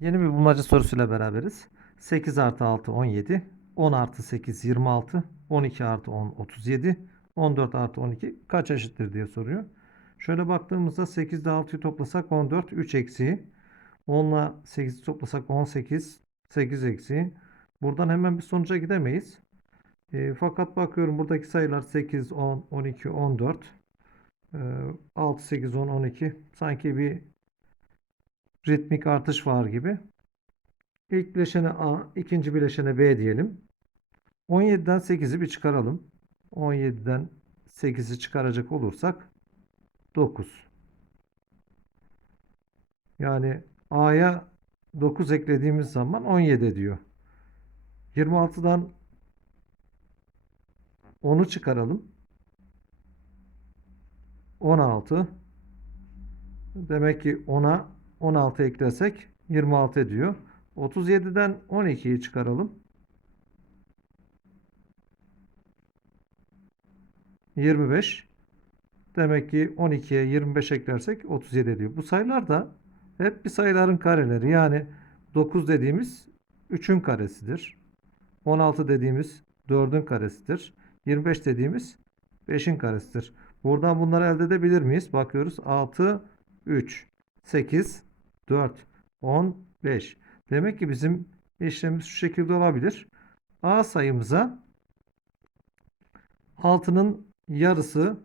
Yeni bir bulmaca sorusuyla beraberiz. 8 artı 6 17. 10 artı 8 26. 12 artı 10 37. 14 artı 12 kaç eşittir diye soruyor. Şöyle baktığımızda 8 ile 6'yı toplasak 14. 3 eksiği. 10 ile 8'i toplasak 18. 8 eksiği. Buradan hemen bir sonuca gidemeyiz. E, fakat bakıyorum buradaki sayılar 8, 10, 12, 14. E, 6, 8, 10, 12. Sanki bir ritmik artış var gibi. İlk bileşene A, ikinci bileşene B diyelim. 17'den 8'i bir çıkaralım. 17'den 8'i çıkaracak olursak 9. Yani A'ya 9 eklediğimiz zaman 17 ediyor. 26'dan 10'u çıkaralım. 16. Demek ki 10'a 16 eklesek 26 ediyor. 37'den 12'yi çıkaralım. 25. Demek ki 12'ye 25 eklersek 37 ediyor. Bu sayılar da hep bir sayıların kareleri. Yani 9 dediğimiz 3'ün karesidir. 16 dediğimiz 4'ün karesidir. 25 dediğimiz 5'in karesidir. Buradan bunları elde edebilir miyiz? Bakıyoruz. 6, 3, 8, 4, 10, 5. Demek ki bizim işlemimiz şu şekilde olabilir. A sayımıza 6'nın yarısı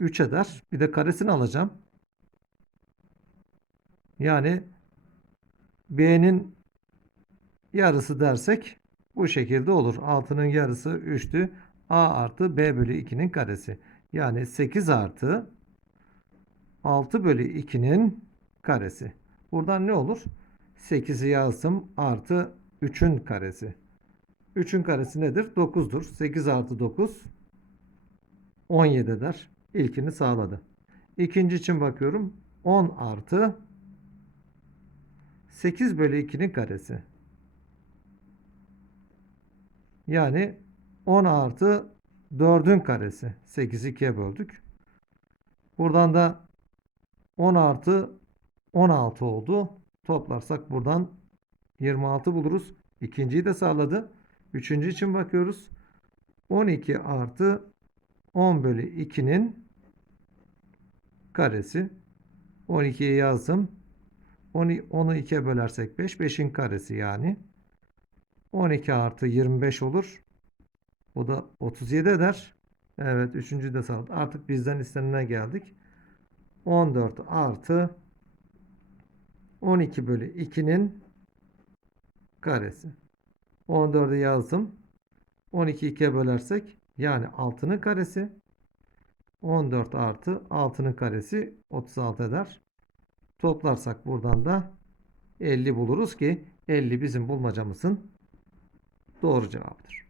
3 eder. Bir de karesini alacağım. Yani B'nin yarısı dersek bu şekilde olur. 6'nın yarısı 3'tü. A artı B bölü 2'nin karesi. Yani 8 artı 6 bölü 2'nin karesi. Buradan ne olur? 8'i yazdım artı 3'ün karesi. 3'ün karesi nedir? 9'dur. 8 artı 9 17 eder. İlkini sağladı. İkinci için bakıyorum. 10 artı 8 bölü 2'nin karesi. Yani 10 artı 4'ün karesi. 8'i 2'ye böldük. Buradan da 10 artı 16 oldu. Toplarsak buradan 26 buluruz. İkinciyi de sağladı. Üçüncü için bakıyoruz. 12 artı 10 bölü 2'nin karesi. 12'yi yazdım. 10'u 2'ye bölersek 5. 5'in karesi yani. 12 artı 25 olur. O da 37 eder. Evet. Üçüncü de sağladı. Artık bizden istenene geldik. 14 artı 12 bölü 2'nin karesi. 14'ü yazdım. 12 2'ye bölersek yani 6'nın karesi 14 artı 6'nın karesi 36 eder. Toplarsak buradan da 50 buluruz ki 50 bizim bulmacamızın doğru cevabıdır.